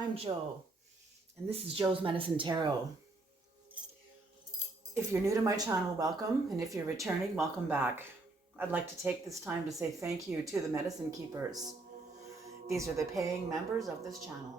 I'm Jo, and this is Jo's Medicine Tarot. If you're new to my channel, welcome, and if you're returning, welcome back. I'd like to take this time to say thank you to the Medicine Keepers. These are the paying members of this channel.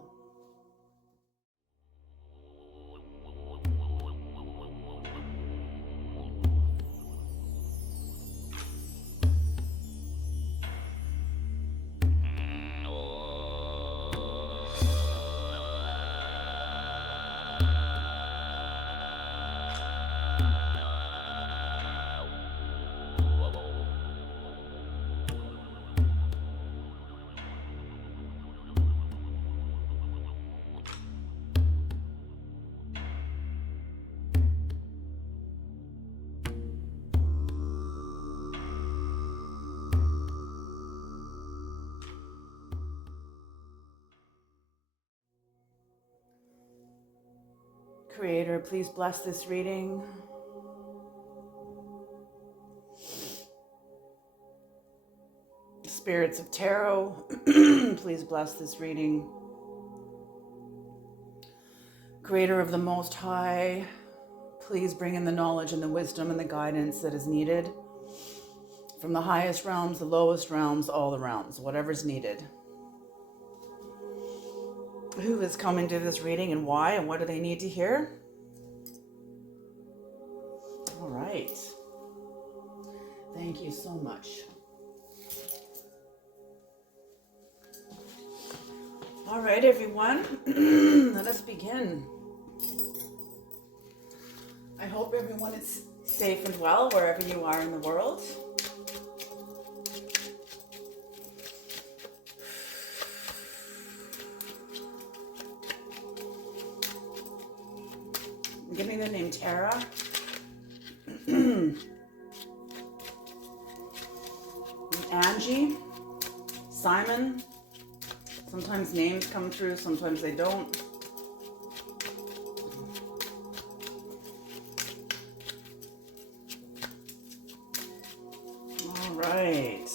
Creator, please bless this reading. Spirits of Tarot, please bless this reading. Creator of the Most High, please bring in the knowledge and the wisdom and the guidance that is needed from the highest realms, the lowest realms, all the realms, whatever's needed. Who is coming to this reading and why, and what do they need to hear? All right. Thank you so much. All right, everyone, let us begin. I hope everyone is safe and well wherever you are in the world. Give me the name Tara. Angie, Simon. Sometimes names come through, sometimes they don't. All right.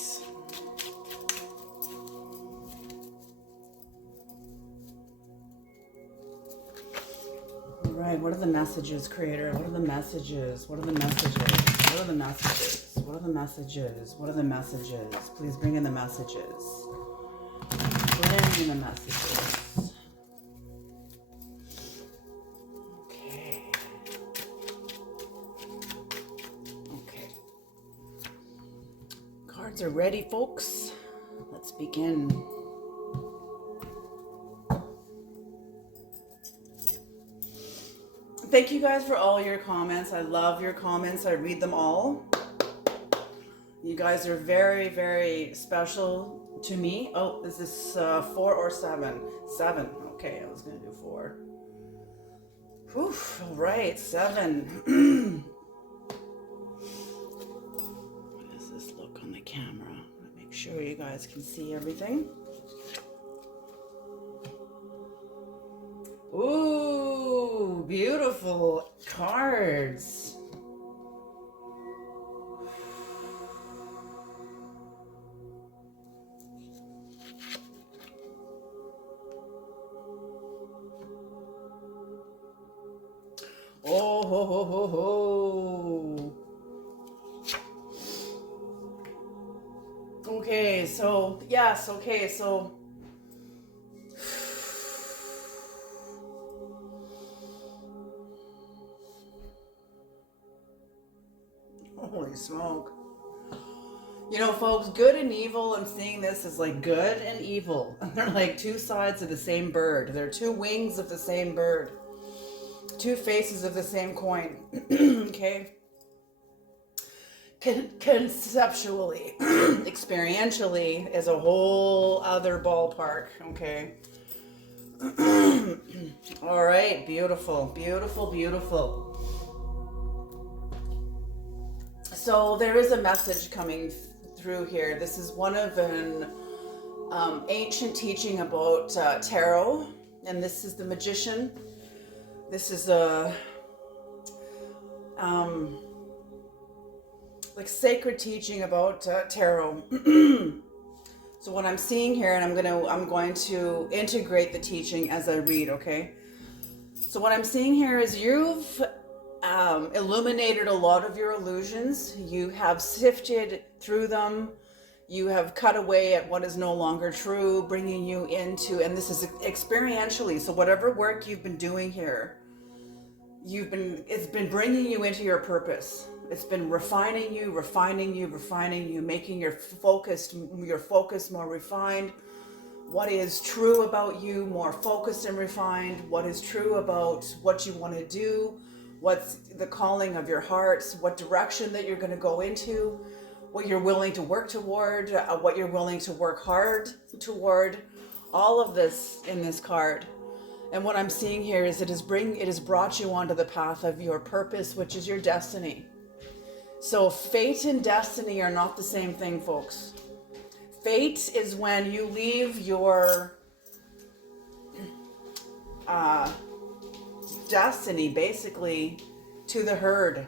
All right, what are the messages, Creator? What are the messages? What are the messages? What are the messages? What are the messages? What are the messages? Please bring in the messages. Bring in the messages. Okay. Okay. Cards are ready, folks. Let's begin. Thank you guys for all your comments. I love your comments. I read them all. You guys are very, very special to me. Oh, is this 4 or 7? 7. Okay, I was going to do 4. Oof, all right, 7. How does this look on the camera? Make sure you guys can see everything. Ooh, beautiful cards. Oh, ho, ho, ho, ho. Okay, so, yes, okay, so. Holy smoke. You know, folks, good and evil, I'm seeing this as like good and evil. They're like two sides of the same bird. They're two wings of the same bird. Two faces of the same coin. Okay? Conceptually, experientially is a whole other ballpark. Okay? All right, beautiful, beautiful, beautiful. So there is a message coming through here. This is one of an ancient teaching about tarot, and this is the magician. This is a like sacred teaching about tarot. So what I'm seeing here, and I'm going to integrate the teaching as I read, okay? So what I'm seeing here is you've illuminated a lot of your illusions. You have sifted through them. You have cut away at what is no longer true, bringing you into, and this is experientially. So whatever work you've been doing here, it's been bringing you into your purpose. It's been refining you, making your focus more refined. What is true about you more focused and refined. What is true about what you want to do. What's the calling of your heart. What direction that you're going to go into. What you're willing to work toward. What you're willing to work hard toward. All of this in this card. And what I'm seeing here is it has brought you onto the path of your purpose, which is your destiny. So fate and destiny are not the same thing, folks. Fate is when you leave your destiny basically to the herd,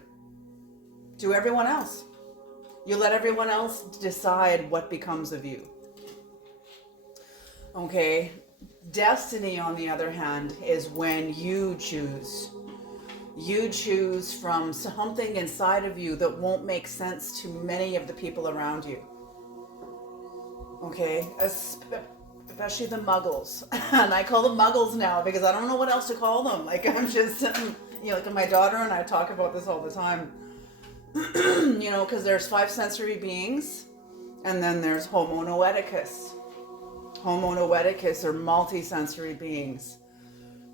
to everyone else. You let everyone else decide what becomes of you. Okay? Destiny, on the other hand, is when you choose. You choose from something inside of you that won't make sense to many of the people around you. Okay? Especially the muggles. And I call them muggles now because I don't know what else to call them. Like, I'm just, like my daughter and I talk about this all the time. Because there's 5 sensory beings and then there's Homo noeticus. Homo noeticus are multi-sensory beings.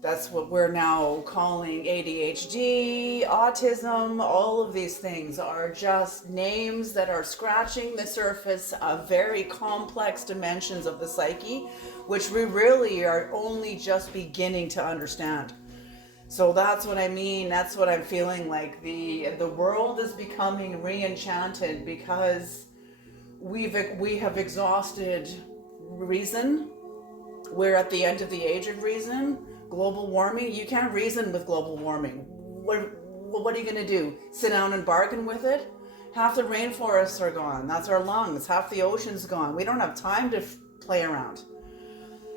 That's what we're now calling ADHD, autism. All of these things are just names that are scratching the surface of very complex dimensions of the psyche, which we really are only just beginning to understand. So that's what I mean. That's what I'm feeling like. The world is becoming re-enchanted because we have exhausted reason. We're at the end of the age of reason. Global warming, you can't reason with global warming. What are you going to do? Sit down and bargain with it? Half the rainforests are gone. That's our lungs. Half the ocean's gone. We don't have time to play around.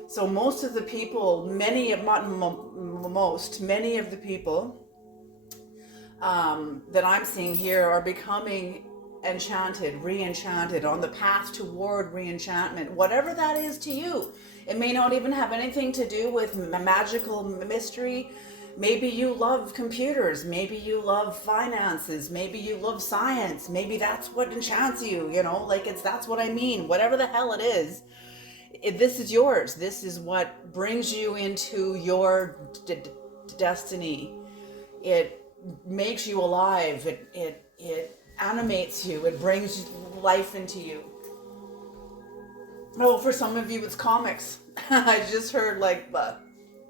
So most of the people, many of the people that I'm seeing here are becoming enchanted, re-enchanted, on the path toward re-enchantment, whatever that is to you. It may not even have anything to do with magical mystery. Maybe you love computers, maybe you love finances, maybe you love science, maybe that's what enchants you, that's what I mean. Whatever the hell it is, this is yours. This is what brings you into your destiny. It makes you alive. It animates you. It brings life into you. Oh, for some of you, it's comics. I just heard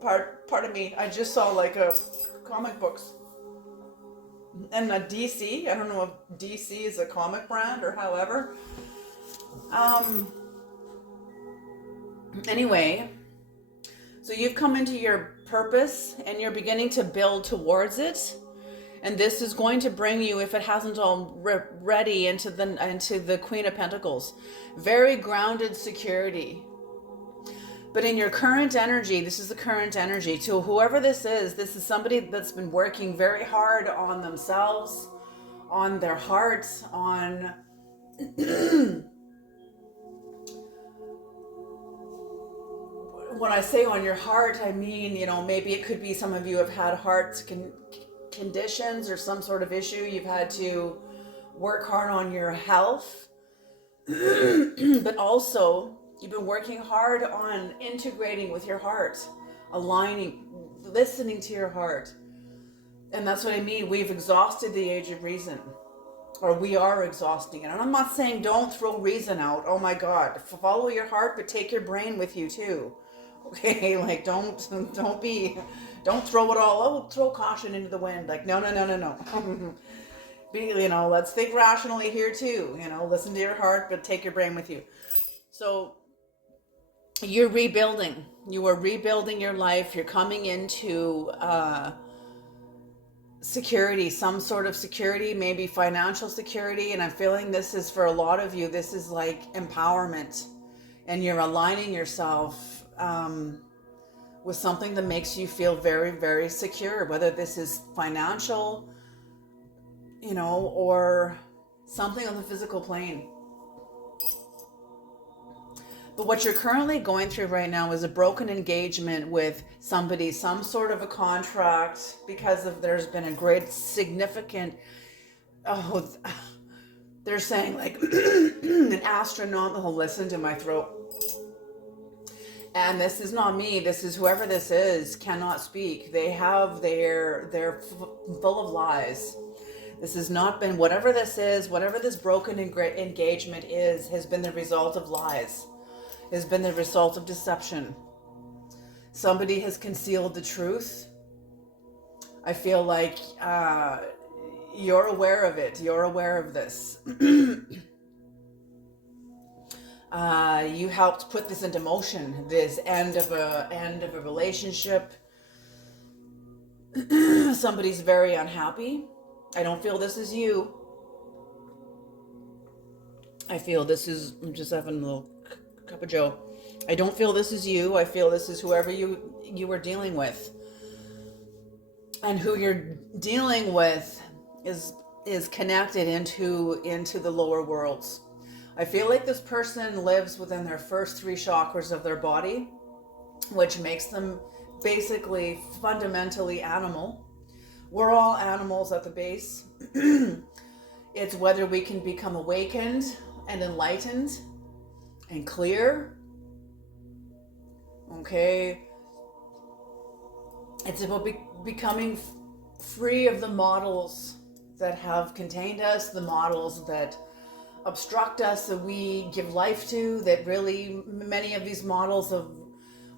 part of me. I just saw comic books. And a DC. I don't know if DC is a comic brand or however. Anyway, so you've come into your purpose and you're beginning to build towards it. And this is going to bring you, if it hasn't already, into the Queen of Pentacles. Very grounded security. But in your current energy, this is the current energy. To whoever this is somebody that's been working very hard on themselves, on their hearts, on... When I say on your heart, I mean, maybe it could be some of you have had heart conditions or some sort of issue. You've had to work hard on your health, but also you've been working hard on integrating with your heart, aligning, listening to your heart. And that's what I mean. We've exhausted the age of reason, or we are exhausting it. And I'm not saying don't throw reason out. Oh my God, follow your heart, but take your brain with you too. Okay, don't throw it all, throw caution into the wind. No. Let's think rationally here too. Listen to your heart, but take your brain with you. So you're rebuilding. You are rebuilding your life. You're coming into security, some sort of security, maybe financial security. And I'm feeling this is, for a lot of you, this is like empowerment. and you're aligning yourself with something that makes you feel very, very secure, whether this is financial, or something on the physical plane. But what you're currently going through right now is a broken engagement with somebody, some sort of a contract, because there's been a great significant, they're saying like an astronomical, listen to my throat. And this is not me, this is whoever this is cannot speak. They're full of lies. This has not been, whatever this is, whatever this broken engagement is, has been the result of lies, has been the result of deception. Somebody has concealed the truth. I feel like you're aware of it. You're aware of this. You helped put this into motion, this end of a relationship. Somebody's very unhappy. I don't feel this is you. I feel this is, I'm just having a little cup of joe. I don't feel this is you. I feel this is whoever you were dealing with. And who you're dealing with is connected into the lower worlds. I feel like this person lives within their first 3 chakras of their body, which makes them basically fundamentally animal. We're all animals at the base. It's whether we can become awakened and enlightened and clear. Okay. It's about becoming free of the models that have contained us, the models that obstruct us, that we give life to, that really many of these models of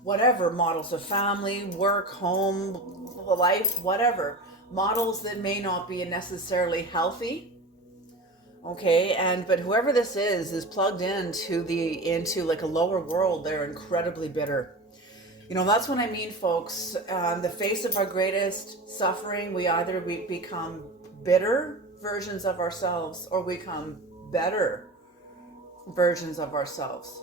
whatever, models of family, work, home, life, whatever, models that may not be necessarily healthy. Okay, but whoever this is plugged into like a lower world. They're incredibly bitter. That's what I mean, folks. On the face of our greatest suffering, we either become bitter versions of ourselves or we become better versions of ourselves.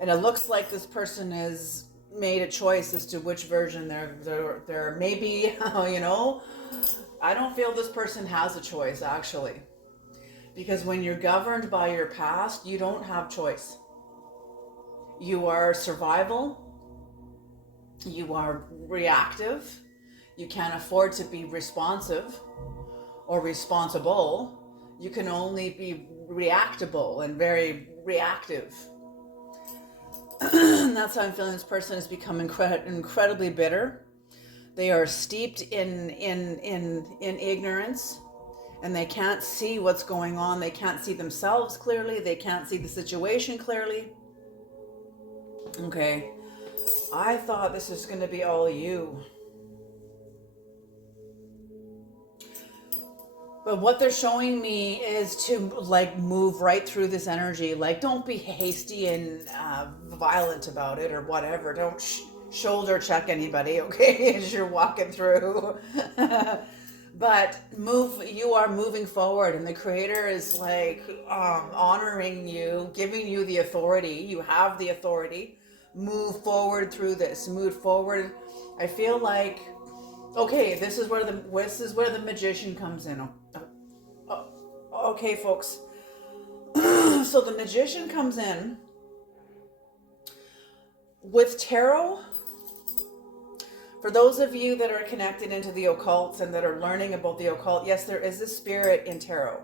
And it looks like this person has made a choice as to which version they're maybe, I don't feel this person has a choice, actually. Because when you're governed by your past, you don't have choice. You are survival. You are reactive. You can't afford to be responsive or responsible. You can only be reactable and very reactive. That's how I'm feeling. This person has become incredibly bitter. They are steeped in ignorance, and they can't see what's going on. They can't see themselves clearly. They can't see the situation clearly. Okay. I thought this was going to be all you. But what they're showing me is to move right through this energy. Don't be hasty and violent about it or whatever. Don't shoulder check anybody, okay, as you're walking through. But you are moving forward, and the Creator is honoring you, giving you the authority. You have the authority. Move forward through this. Move forward. I feel like, okay, this is where the magician comes in. Okay, folks. So the magician comes in with tarot. For those of you that are connected into the occult and that are learning about the occult, yes, there is a spirit in tarot.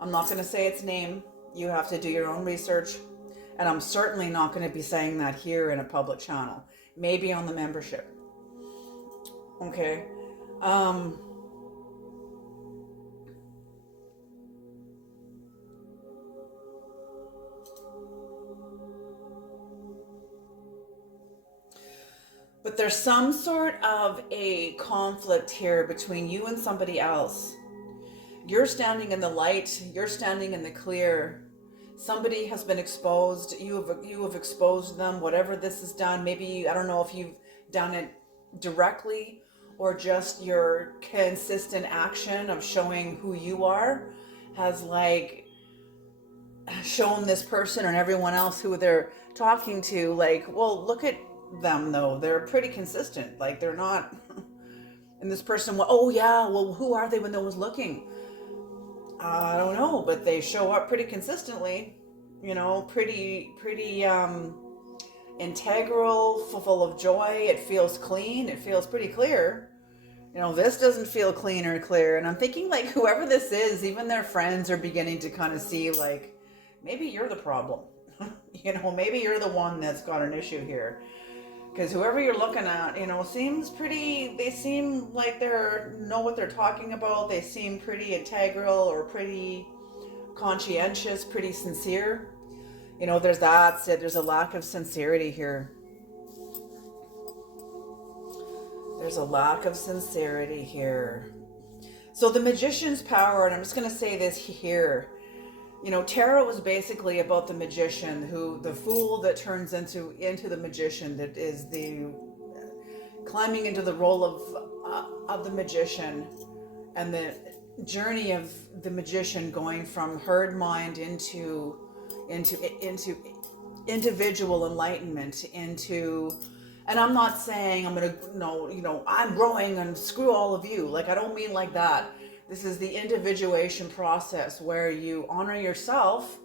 I'm not going to say its name. You have to do your own research. And I'm certainly not going to be saying that here in a public channel. Maybe on the membership. Okay. But there's some sort of a conflict here between you and somebody else. You're standing in the light. You're standing in the clear. Somebody has been exposed. You have exposed them. Whatever this is done, maybe, I don't know if you've done it directly or just your consistent action of showing who you are has shown this person and everyone else who they're talking to, like, well, look at them though. They're pretty consistent. Like, they're not. And this person, well, oh yeah, well, who are they when no one's looking? I don't know, but they show up pretty consistently. You know, pretty integral, full of joy. It feels clean. It feels pretty clear. You know, this doesn't feel clean or clear. And I'm thinking, like, whoever this is, even their friends are beginning to kind of see, like, maybe you're the problem. You know, maybe you're the one that's got an issue here. Because whoever you're looking at, you know, seems pretty, they seem like they're, know what they're talking about. They seem pretty integral or pretty conscientious, pretty sincere. You know, there's that, there's a lack of sincerity here. There's a lack of sincerity here. So the magician's power, and I'm just going to say this here. You know, tarot is basically about the magician, who, the fool that turns into the magician, that is the climbing into the role of the magician, and the journey of the magician going from herd mind into individual enlightenment, into, and I'm not saying I'm gonna, no, you know, I'm growing and screw all of you. Like, I don't mean like that. This is the individuation process where you honor yourself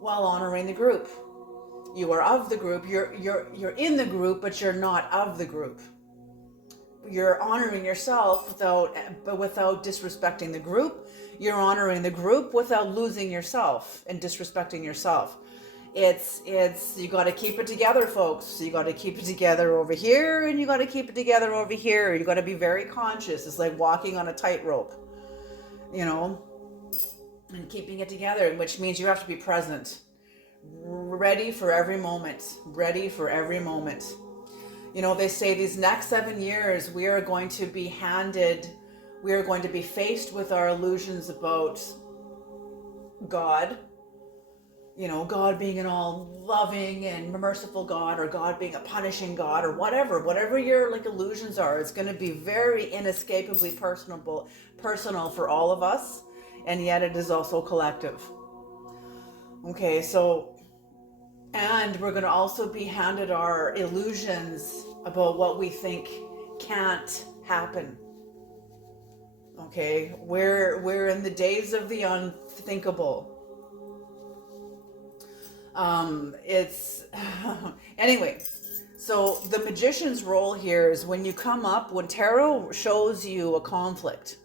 while honoring the group. You are of the group. You're in the group, but you're not of the group. You're honoring yourself without disrespecting the group. You're honoring the group without losing yourself and disrespecting yourself. It's you got to keep it together, folks. You got to keep it together over here, and you got to keep it together over here. You got to be very conscious. It's like walking on a tightrope, you know, and keeping it together, which means you have to be present, ready for every moment, ready for every moment. You know, they say these next 7 years, we are going to be faced with our illusions about God. You know, God being an all loving and merciful God, or God being a punishing God, or whatever your like illusions are. It's going to be very inescapably personal for all of us, and yet it is also collective. Okay, so, and we're going to also be handed our illusions about what we think can't happen. Okay, we're in the days of the unthinkable. It's anyway, so the magician's role here is when tarot shows you a conflict,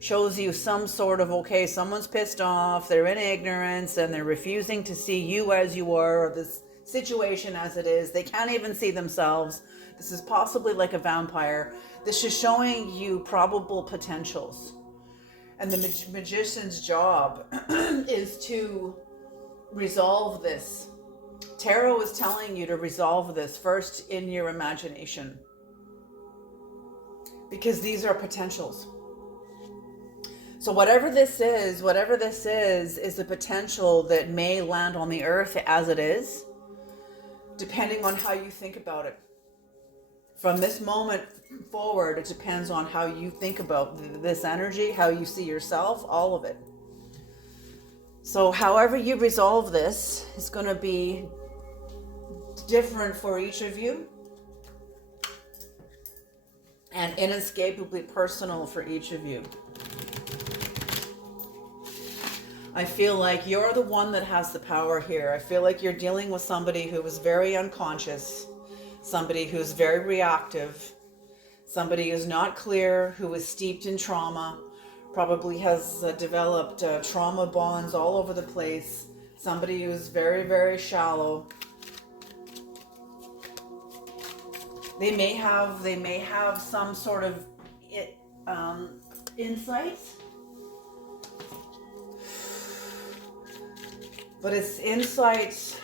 shows you some sort of, okay, someone's pissed off, they're in ignorance, and they're refusing to see you as you are, or this situation as it is. They can't even see themselves. This is possibly like a vampire. This is showing you probable potentials. And the magician's job is to resolve this. Tarot is telling you to resolve this first in your imagination, because these are potentials. So whatever this is the potential that may land on the earth as it is, depending on how you think about it. From this moment forward, it depends on how you think about this energy, how you see yourself, all of it. So however you resolve this is going to be different for each of you, and inescapably personal for each of you. I feel like you're the one that has the power here. I feel like you're dealing with somebody who is very unconscious, somebody who's very reactive, somebody who's not clear, who is steeped in trauma, probably has developed trauma bonds all over the place, somebody who's very, very shallow. They may have some sort of insight, but it's insight,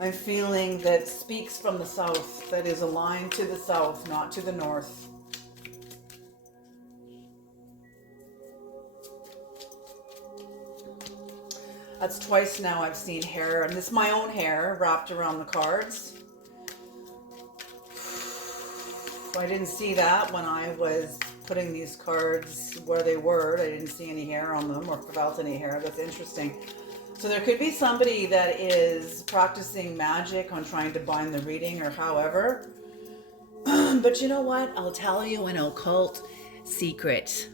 I'm feeling, that speaks from the south, that is aligned to the south, not to the north. That's twice now I've seen hair, and this is my own hair wrapped around the cards. I didn't see that when I was putting these cards where they were. I didn't see any hair on them or felt any hair. That's interesting. So there could be somebody that is practicing magic on trying to bind the reading or however. But you know what? I'll tell you an occult secret.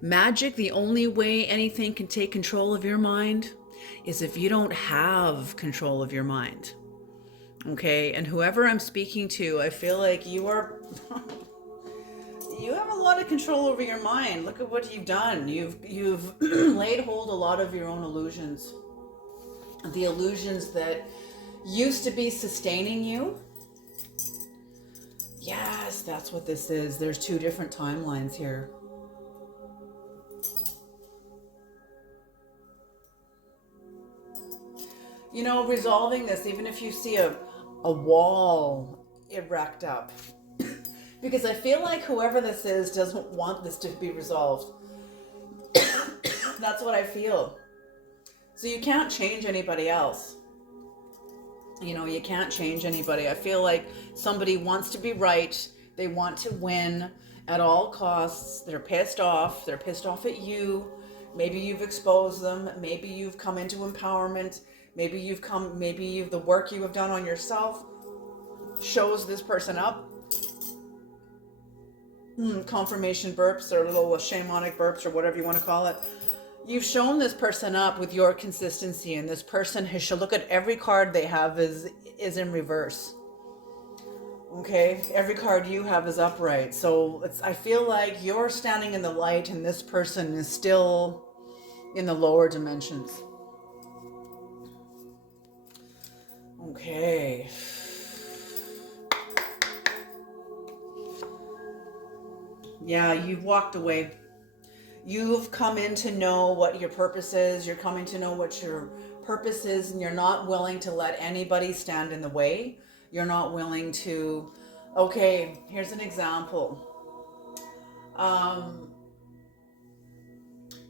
Magic, the only way anything can take control of your mind is if you don't have control of your mind. Okay? And whoever I'm speaking to, I feel like you are... you have a lot of control over your mind. Look at what you've done. You've laid hold a lot of your own illusions. The illusions that used to be sustaining you. Yes, that's what this is. There's two different timelines here. You know, resolving this, even if you see a wall erect up, because I feel like whoever this is doesn't want this to be resolved. That's what I feel. So you can't change anybody else. You know, you can't change anybody. I feel like somebody wants to be right. They want to win at all costs. They're pissed off. They're pissed off at you. Maybe you've exposed them. Maybe you've come into empowerment. Maybe the work you have done on yourself shows this person up. Confirmation burps or little shamanic burps or whatever you want to call it. You've shown this person up with your consistency, and this person should look at every card they have is in reverse. Okay, every card you have is upright. So I feel like you're standing in the light, and this person is still in the lower dimensions. Okay. Yeah, you've walked away. You've come in to know what your purpose is. You're coming to know what your purpose is, and you're not willing to let anybody stand in the way. You're not willing to... Okay, here's an example.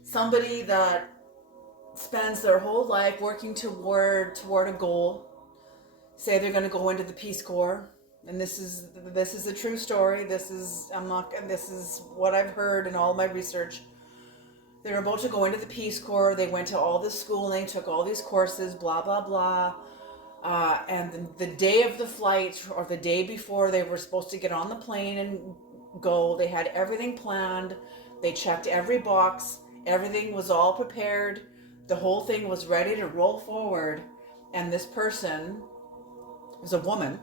Somebody that spends their whole life working toward a goal. Say they're going to go into the Peace Corps. And this is a true story. This is what I've heard in all my research. They were about to go into the Peace Corps. They went to all this schooling, took all these courses, blah, blah, blah. And the day of the flight, or the day before they were supposed to get on the plane and go, they had everything planned. They checked every box. Everything was all prepared. The whole thing was ready to roll forward. And this person was a woman.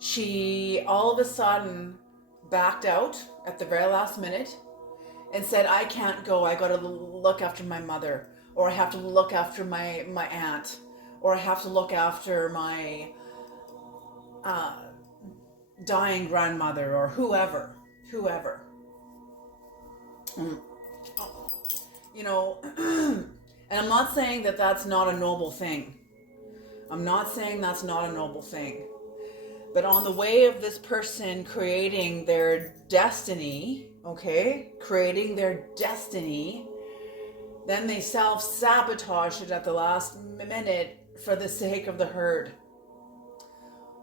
She all of a sudden backed out at the very last minute and said, I can't go. I got to look after my mother, or I have to look after my aunt, or I have to look after my dying grandmother, or whoever. You know, and I'm not saying that that's not a noble thing. I'm not saying that's not a noble thing. But on the way of this person creating their destiny, creating their destiny, then they self-sabotage it at the last minute for the sake of the herd.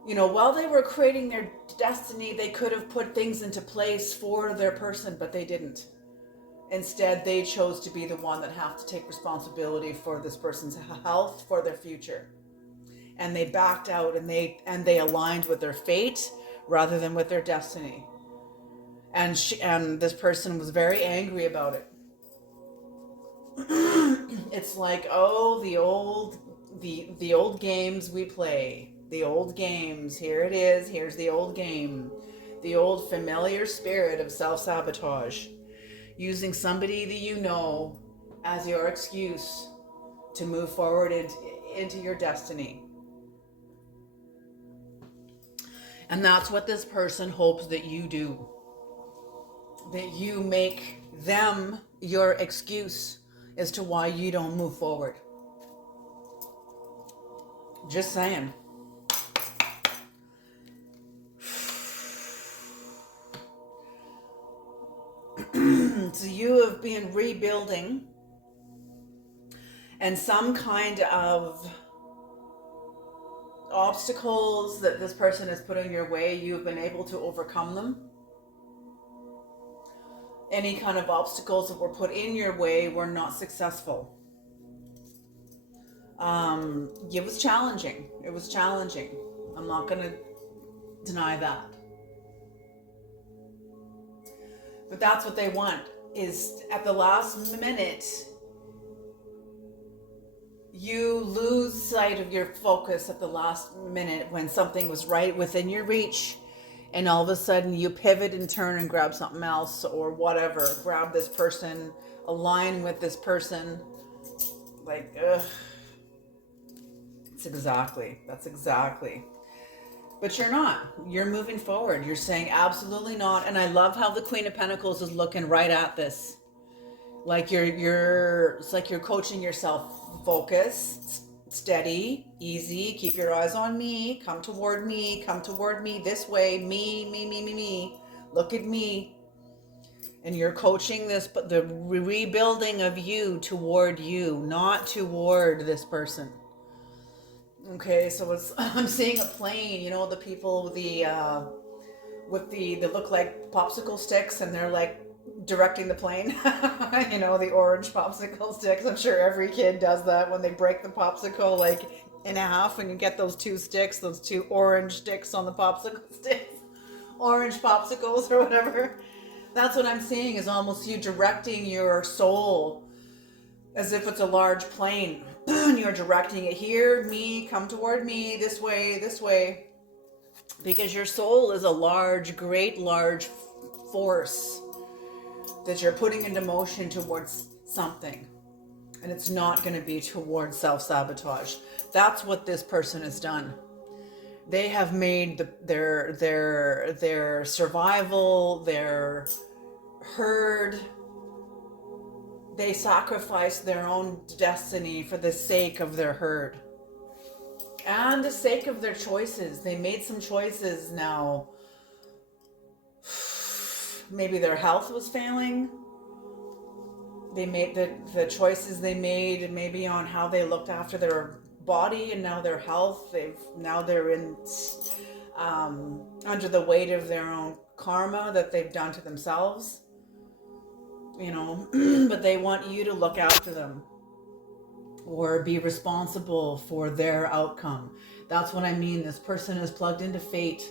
You know, while they were creating their destiny, they could have put things into place for their person, but they didn't. Instead, they chose to be the one that have to take responsibility for this person's health, for their future. And they backed out, and they aligned with their fate rather than with their destiny. And this person was very angry about it. It's like, oh, the old games we play. The old games. Here it is. Here's the old game. The old familiar spirit of self-sabotage. Using somebody that you know as your excuse to move forward into your destiny. And that's what this person hopes that you do. That you make them your excuse as to why you don't move forward. Just saying. So you have been rebuilding, and some kind of obstacles that this person has put in your way, you've been able to overcome them. Any kind of obstacles that were put in your way were not successful. It was challenging. It was challenging. I'm not going to deny that. But that's what they want, is at the last minute, you lose sight of your focus at the last minute when something was right within your reach, and all of a sudden you pivot and turn and grab something else or whatever. Grab this person, align with this person. Like, ugh. That's exactly. But you're not. You're moving forward. You're saying absolutely not. And I love how the Queen of Pentacles is looking right at this. Like it's like you're coaching yourself. Focus, steady, easy. Keep your eyes on me. Come toward me. Come toward me this way. Me. Look at me. And you're coaching this, but the rebuilding of you toward you, not toward this person. Okay, so I'm seeing a plane, the people with they look like popsicle sticks, and they're like directing the plane. The orange popsicle sticks. I'm sure every kid does that when they break the popsicle like in half, and you get those two orange sticks on the popsicle sticks. Orange popsicles or whatever. That's what I'm seeing, is almost you directing your soul as if it's a large plane. You're directing it here, me, come toward me, this way. Because your soul is a great large force that you're putting into motion towards something. And it's not going to be towards self-sabotage. That's what this person has done. They have made their survival, their herd. They sacrificed their own destiny for the sake of their herd. And the sake of their choices. They made some choices now. Maybe their health was failing. They made the choices they made, and maybe on how they looked after their body and now their health. They're in under the weight of their own karma that they've done to themselves. But they want you to look after them or be responsible for their outcome. That's what I mean. This person is plugged into fate.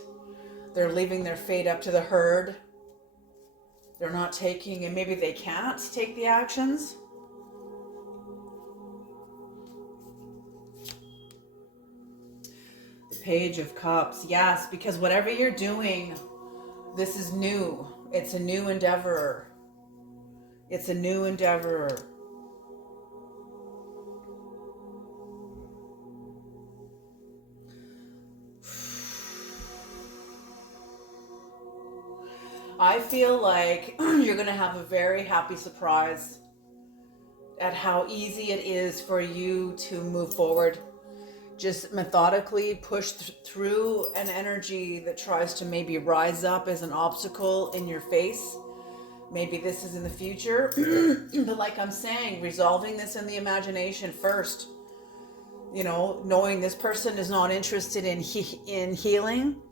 They're leaving their fate up to the herd. They're not taking, and maybe they can't take the actions. The Page of Cups. Yes, because whatever you're doing, this is new. It's a new endeavor. It's a new endeavor. I feel like you're going to have a very happy surprise at how easy it is for you to move forward. Just methodically push through an energy that tries to maybe rise up as an obstacle in your face. Maybe this is in the future, but like I'm saying, resolving this in the imagination first. Knowing this person is not interested in healing.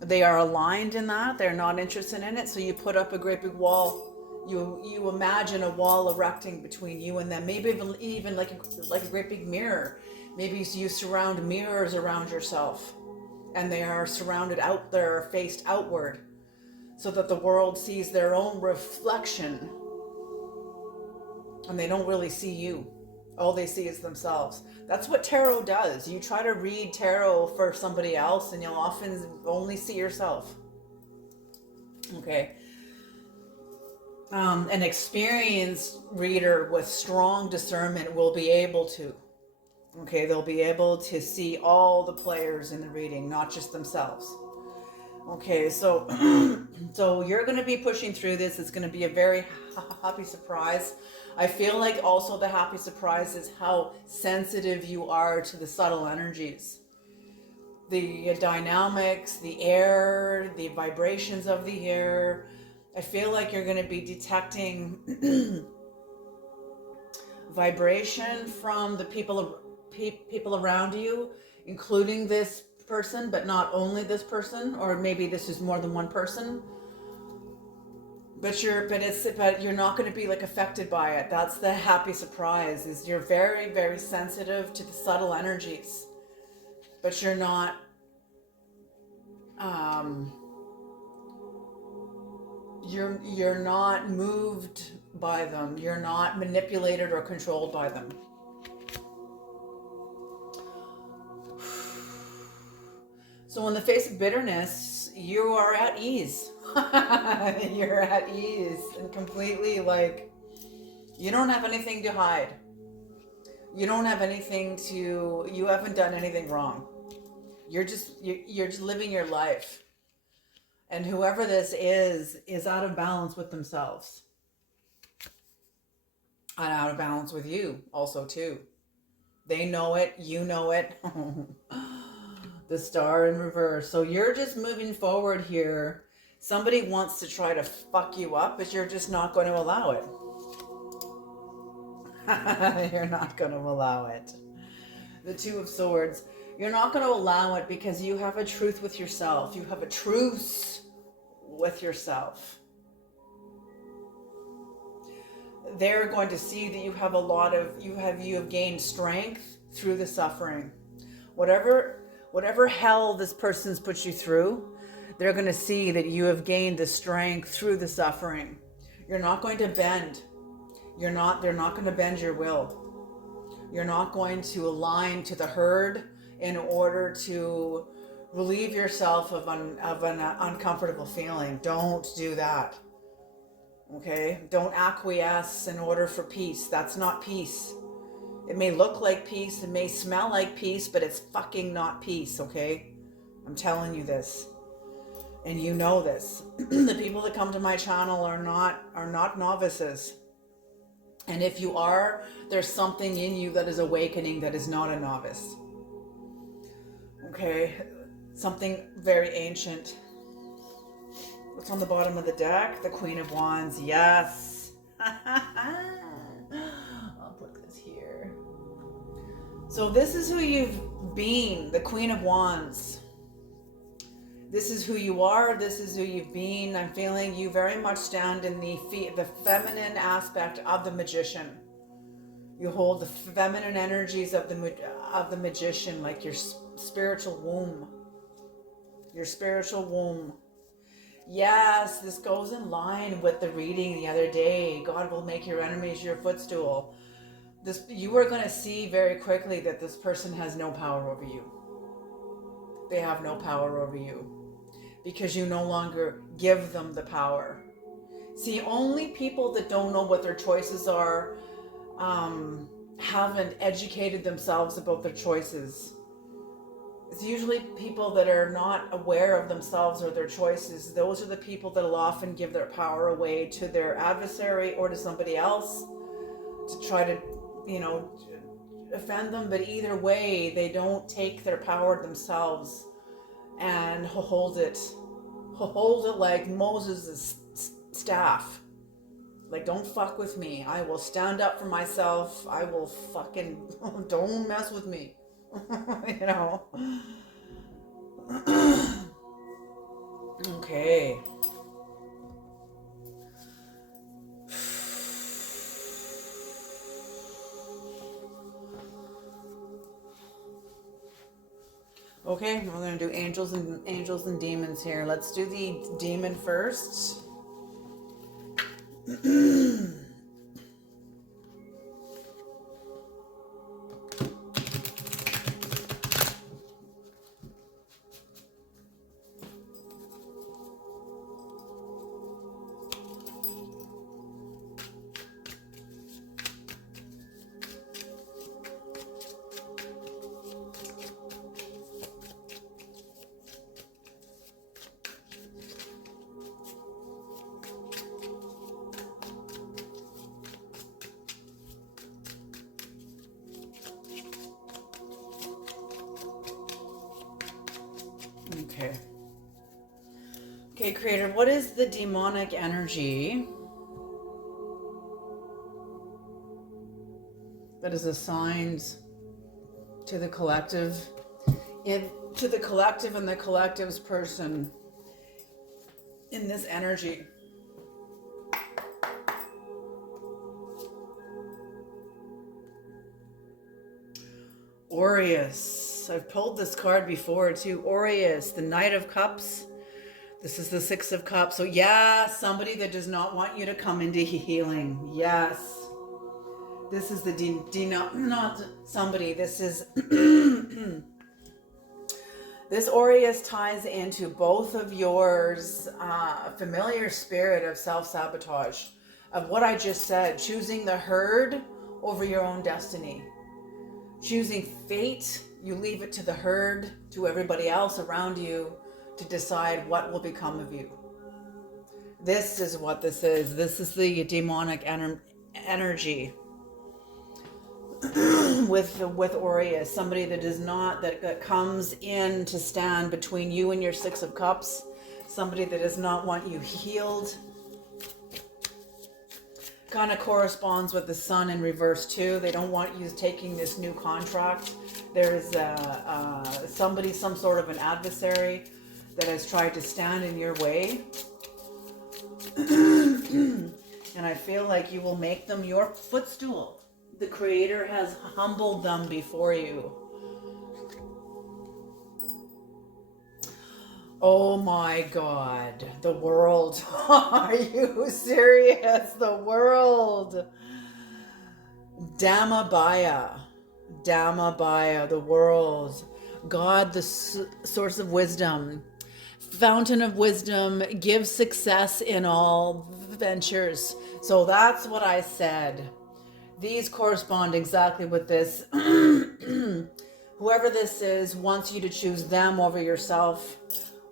They are aligned in that. They're not interested in it. So you put up a great big wall. You imagine a wall erecting between you and them. Maybe even like a great big mirror. Maybe you surround mirrors around yourself, and they are surrounded out there, faced outward, so that the world sees their own reflection, and they don't really see you. All they see is themselves. That's what tarot does. You try to read tarot for somebody else, and you'll often only see yourself. Okay. An experienced reader with strong discernment will be able to. Okay, they'll be able to see all the players in the reading, not just themselves. Okay, so you're going to be pushing through this. It's going to be a very happy surprise. I feel like also the happy surprise is how sensitive you are to the subtle energies. The dynamics, the air, the vibrations of the air. I feel like you're going to be detecting vibration from the people around you, including this person, but not only this person, or maybe this is more than one person. But you're not going to be like affected by it. That's the happy surprise, is you're very, very sensitive to the subtle energies, but you're not you're not moved by them. You're not manipulated or controlled by them. So in the face of bitterness, you are at ease. You're at ease and completely like, you don't have anything to hide. You don't have anything to, you haven't done anything wrong. You're just living your life. And whoever this is out of balance with themselves. And out of balance with you also too. They know it, you know it. The star in reverse. So you're just moving forward here. Somebody wants to try to fuck you up, but you're just not going to allow it. You're not going to allow it. The Two of Swords. You're not going to allow it because you have a truth with yourself. You have a truce with yourself. They're going to see that you have a lot of, you have gained strength through the suffering. Whatever hell this person's put you through, they're going to see that you have gained the strength through the suffering. You're not going to bend. They're not going to bend your will. You're not going to align to the herd in order to relieve yourself of an uncomfortable feeling. Don't do that. Okay? Don't acquiesce in order for peace. That's not peace. It may look like peace, it may smell like peace, but it's fucking not peace, okay? I'm telling you this. And you know this. The people that come to my channel are not novices. And if you are, there's something in you that is awakening that is not a novice. Okay? Something very ancient. What's on the bottom of the deck? The Queen of Wands. Yes. I'll put this here. So this is who you've been, the Queen of Wands. This is who you are. This is who you've been. I'm feeling you very much stand in the feminine aspect of the magician. You hold the feminine energies of the magician, like your spiritual womb. Your spiritual womb. Yes, this goes in line with the reading the other day. God will make your enemies your footstool. You are going to see very quickly that this person has no power over you. They have no power over you because you no longer give them the power. See, only people that don't know what their choices are haven't educated themselves about their choices. It's usually people that are not aware of themselves or their choices. Those are the people that will often give their power away to their adversary or to somebody else to try to, offend them. But either way, they don't take their power themselves and hold it like Moses' staff. Like, don't fuck with me. I will stand up for myself. I will fucking, don't mess with me. Okay. Okay, we're going to do angels and demons here. Let's do the demon first. Okay, Creator, what is the demonic energy that is assigned to the collective, and the collective's person in this energy? Aureus. I've pulled this card before too. Aureus, the Knight of Cups. This is the Six of Cups. So yeah, somebody that does not want you to come into healing. Yes. This is the not somebody. This is this Aureus ties into both of yours familiar spirit of self-sabotage, of what I just said, choosing the herd over your own destiny. Choosing fate, you leave it to the herd, to everybody else around you to decide what will become of you. This is what this is. This is the demonic energy with Aureus, somebody that does not, that comes in to stand between you and your Six of Cups, somebody that does not want you healed. Kind of corresponds with the Sun in reverse too. They don't want you taking this new contract. There's somebody, some sort of an adversary that has tried to stand in your way. And I feel like you will make them your footstool. The Creator has humbled them before you. Oh my God, the world. Are you serious? The world. Dhammabaya, the world. God, the source of wisdom, fountain of wisdom, gives success in all ventures. So that's what I said. These correspond exactly with this. Whoever this is wants you to choose them over yourself,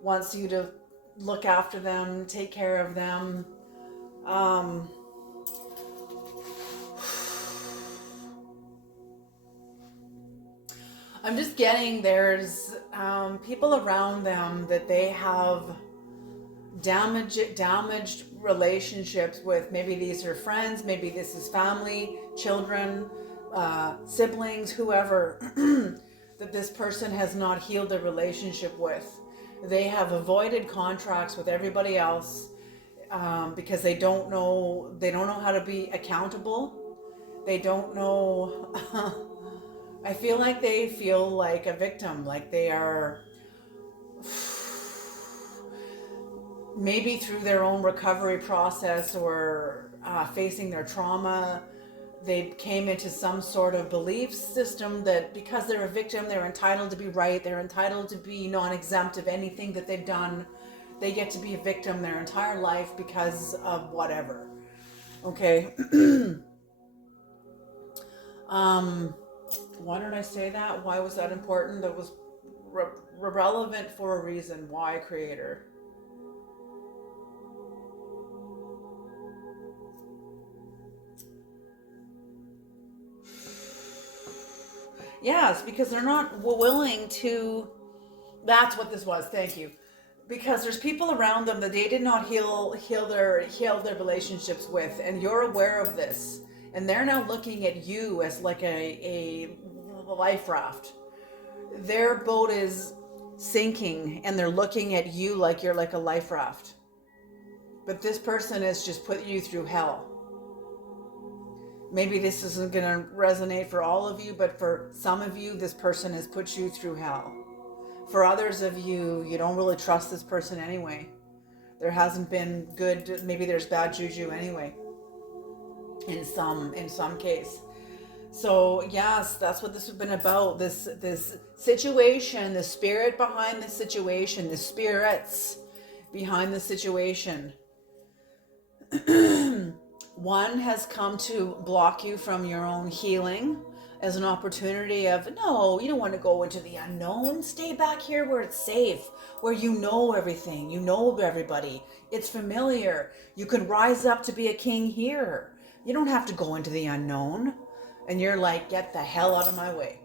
wants you to look after them, take care of them. I'm just getting there's people around them that they have damaged relationships with. Maybe these are friends, maybe this is family, children, siblings, whoever, that this person has not healed their relationship with. They have avoided contracts with everybody else because they don't know how to be accountable. They don't know. I feel like they feel like a victim, like they are, maybe through their own recovery process or facing their trauma, they came into some sort of belief system that because they're a victim, they're entitled to be right, they're entitled to be non-exempt of anything that they've done. They get to be a victim their entire life because of whatever. Okay. Why did I say that? Why was that important? That was relevant for a reason. Why, Creator? Yes, because they're not willing to. That's what this was. Thank you. Because there's people around them that they did not heal their relationships with, and you're aware of this, and they're now looking at you as like a life raft. Their boat is sinking, and they're looking at you like you're like a life raft. But this person has just put you through hell. Maybe this isn't going to resonate for all of you, but for some of you, this person has put you through hell. For others of you, you don't really trust this person anyway. There hasn't been good, maybe there's bad juju anyway, in some case. So yes, that's what this has been about. This situation, the spirit behind the situation, the spirits behind the situation. One has come to block you from your own healing as an opportunity of, no, you don't want to go into the unknown. Stay back here where it's safe, where you know everything, you know everybody. It's familiar. You can rise up to be a king here. You don't have to go into the unknown. And you're like, get the hell out of my way.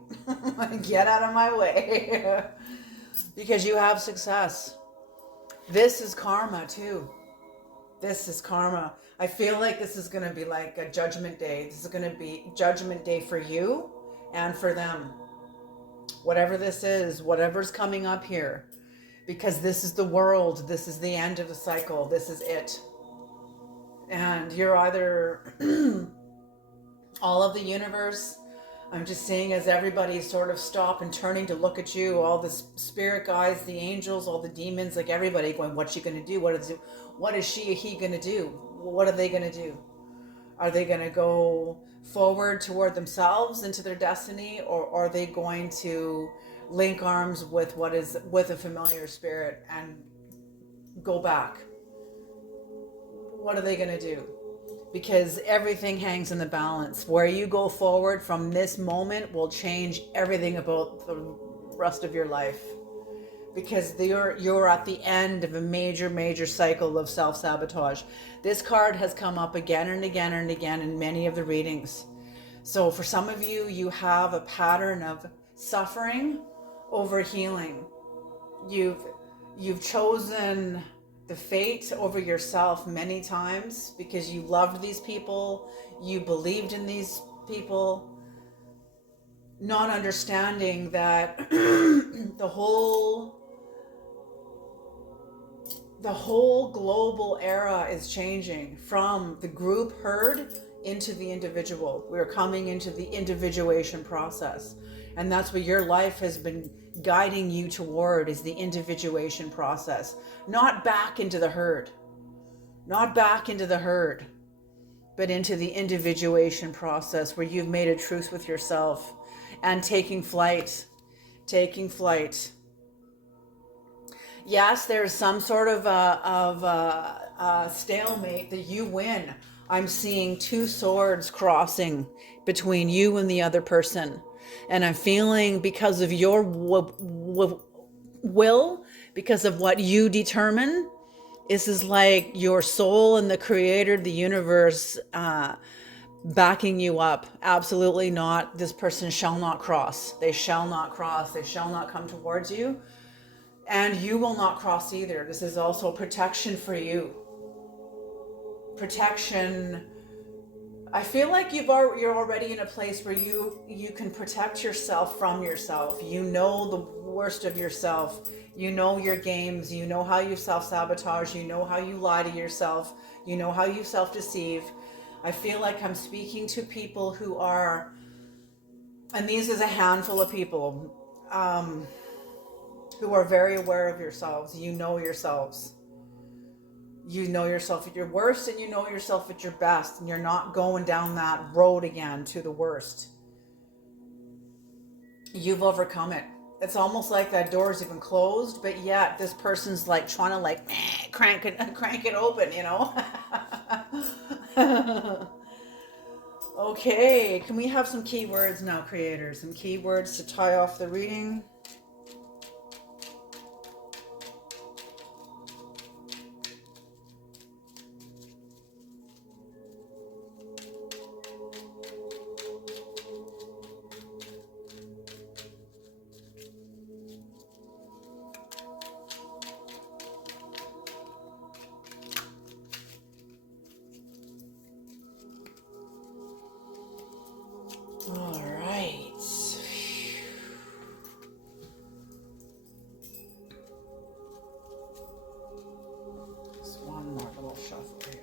Get out of my way. Because you have success. This is karma too. This is karma. I feel like this is going to be like a judgment day. This is going to be judgment day for you and for them. Whatever this is, whatever's coming up here. Because this is the world. This is the end of the cycle. This is it. And you're either all of the universe I'm just seeing as everybody sort of stop and turning to look at you, all the spirit guides, the angels, all the demons, like everybody going, what's she going to do? What is she or he going to do? What are they going to do? Are they going to go forward toward themselves into their destiny, or are they going to link arms with a familiar spirit and go back? What are they going to do? Because everything hangs in the balance. Where you go forward from this moment will change everything about the rest of your life. Because you're at the end of a major cycle of self-sabotage. This card has come up again and again and again in many of the readings. So for some of you, you have a pattern of suffering over healing. You've chosen the fate over yourself many times because you loved these people, you believed in these people, not understanding that the whole global era is changing from the group herd into the individual. We're coming into the individuation process. And that's what your life has been guiding you toward, is the individuation process. Not back into the herd. Not back into the herd, but into the individuation process where you've made a truce with yourself and taking flight. Taking flight. Yes, there's some sort of stalemate that you win. I'm seeing two swords crossing between you and the other person. And I'm feeling, because of your will, because of what you determine, this is like your soul and the creator, the universe, backing you up. Absolutely not. This person shall not cross. They shall not cross. They shall not come towards you. And you will not cross either. This is also protection for you. Protection. I feel like you're already in a place where you can protect yourself from yourself. You know the worst of yourself. You know your games. You know how you self-sabotage. You know how you lie to yourself. You know how you self-deceive. I feel like I'm speaking to people who are, and these is a handful of people, who are very aware of yourselves. You know yourselves. You know yourself at your worst, and you know yourself at your best, and you're not going down that road again to the worst. You've overcome it. It's almost like that door is even closed, but yet this person's like trying to crank it open, you know? Okay, can we have some keywords now, creators? Some keywords to tie off the reading. All right. Just one more little shuffle here.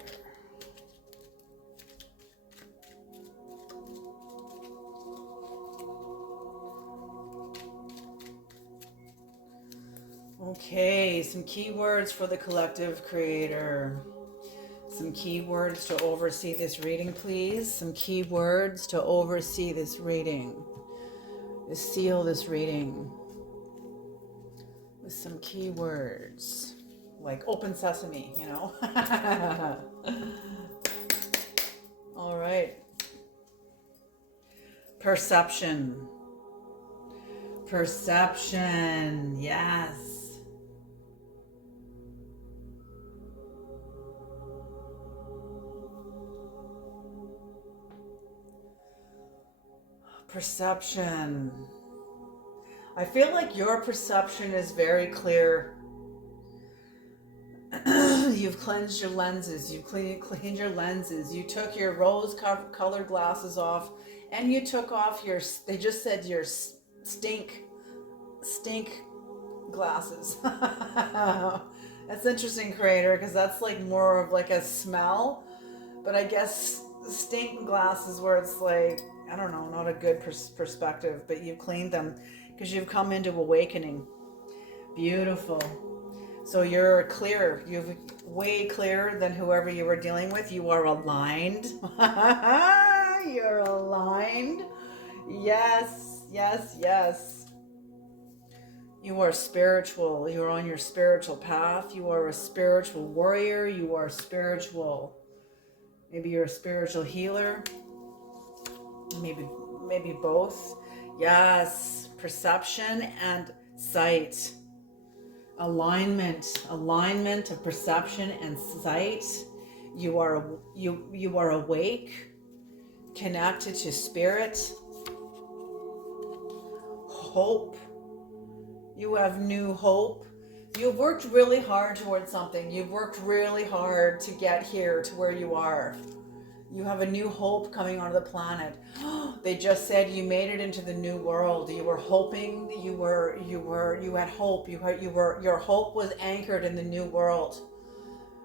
Okay, some keywords for the collective creator. Some keywords to oversee this reading, please. Some keywords to oversee this reading. To seal this reading with some keywords. Like open sesame, you know? All right. Perception. Perception, yes. Perception. I feel like your perception is very clear. You've cleansed your lenses. You've cleaned your lenses. You took your rose-colored glasses off, and you took off your, they just said your stink glasses. That's interesting, creator, because that's like more of like a smell. But I guess stink glasses where it's like, I don't know, not a good perspective, but you've cleaned them because you've come into awakening. Beautiful. So you're clear. You're way clearer than whoever you were dealing with. You are aligned. You're aligned. Yes, yes, yes. You are spiritual. You're on your spiritual path. You are a spiritual warrior. You are spiritual. Maybe you're a spiritual healer. Maybe both. Yes, perception and sight. Alignment of perception and sight. You are awake, connected to spirit. Hope. You have new hope. You've worked really hard towards something. You've worked really hard to get here to where you are. You have a new hope coming onto the planet. They just said you made it into the new world. You were hoping, you had hope. Your hope was anchored in the new world.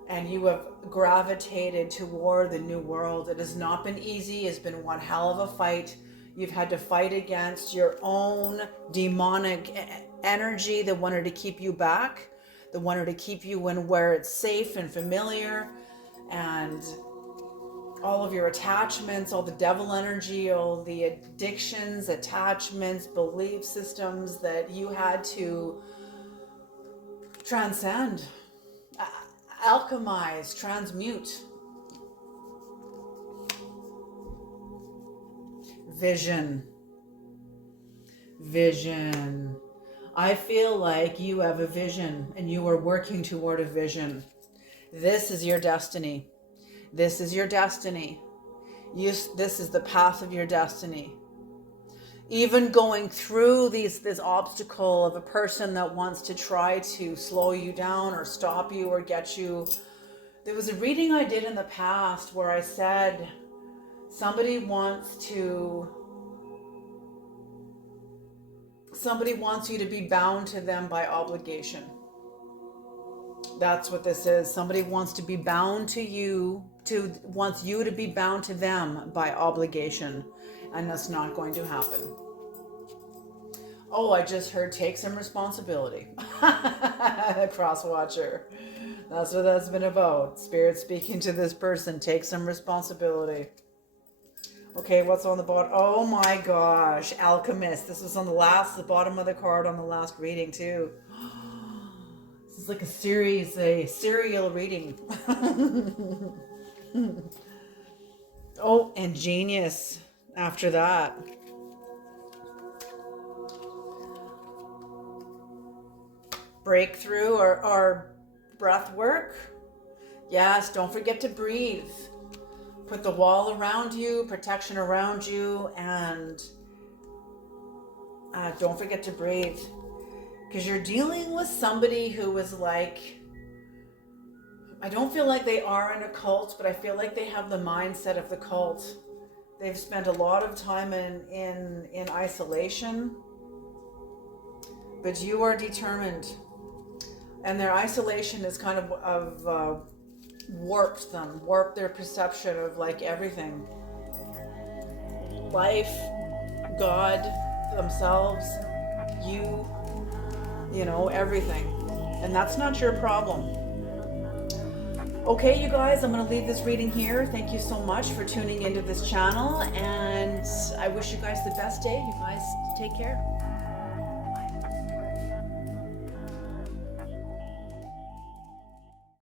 And you have gravitated toward the new world. It has not been easy. It's been one hell of a fight. You've had to fight against your own demonic energy that wanted to keep you back, that wanted to keep you in where it's safe and familiar, and all of your attachments, all the devil energy, all the addictions, attachments, belief systems that you had to transcend, alchemize, transmute. Vision. I feel like you have a vision and you are working toward a vision. This is your destiny. This is your destiny. This is the path of your destiny. Even going through this obstacle of a person that wants to try to slow you down or stop you or get you. There was a reading I did in the past where I said somebody wants you to be bound to them by obligation. That's what this is. Somebody wants to be bound to you, wants you to be bound to them by obligation. And that's not going to happen. Oh, I just heard take some responsibility. Cross watcher. That's what that's been about. Spirit speaking to this person. Take some responsibility. Okay, what's on the bottom? Oh my gosh. Alchemist. This was on the bottom of the card on the last reading too. This is like a serial reading. Oh, and genius after that. Breakthrough or breath work. Yes, don't forget to breathe. Put the wall around you, protection around you, and don't forget to breathe. Because you're dealing with somebody who is like, I don't feel like they are in a cult, but I feel like they have the mindset of the cult. They've spent a lot of time in isolation, but you are determined. And their isolation is kind of warped their perception of like everything. Life, God, themselves, you know, everything. And that's not your problem. Okay, you guys, I'm going to leave this reading here. Thank you so much for tuning into this channel, and I wish you guys the best day. You guys take care.